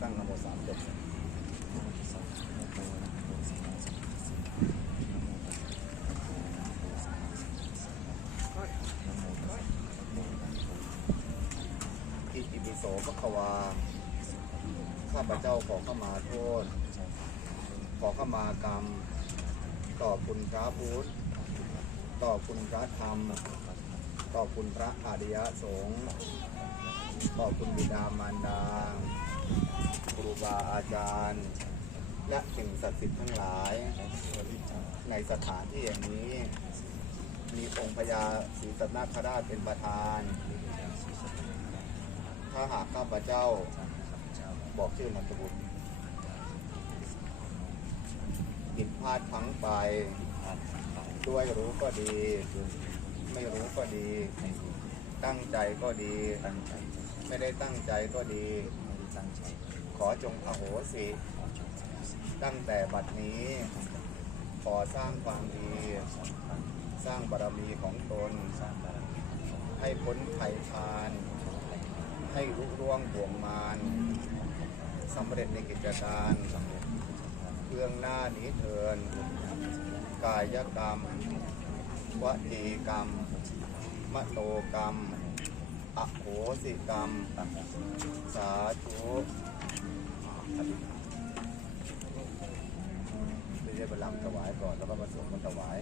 ตั้งนโมสามจบอิติปิโสภควา ข้าพเจ้าขอเข้ามาโทษ ขอเข้ามากรรม ต่อคุณพระพุทธ ต่อคุณพระธรรม ต่อคุณพระอริยสงฆ์ต่อคุณบิดามารดา ครูบาอาจารย์ และสิ่งศักดิ์สิทธิ์ทั้งหลาย ในสถานที่อย่างนี้ มีองค์พญาศรีสัตนคราชเป็นประธาน ถ้าหากข้าพเจ้าบอกชื่อนามสกุลผิดพลาดพลั้งไปด้วยรู้ก็ดี ไม่รู้ก็ดี ตั้งใจก็ดี ไม่ได้ตั้งใจก็ดี ขอจงอโหสิขอจงสสิ ตั้งแต่บัดนี้ ขอสร้างความดี สร้างบารมีของตนสร้างบารมีของตนให้พ้นภัยพาน ให้ลุร่วงบ่วงมารสำเร็จในกิจการสำเร็จในกิจการเบื้องหน้านี้เทิน กายกรรมวจีกรรม มโตกรรม อโหสิกรรม สาธุไม่ได้ไปลำถวายก่อนแล้วก็มาสวดมนต์ถวาย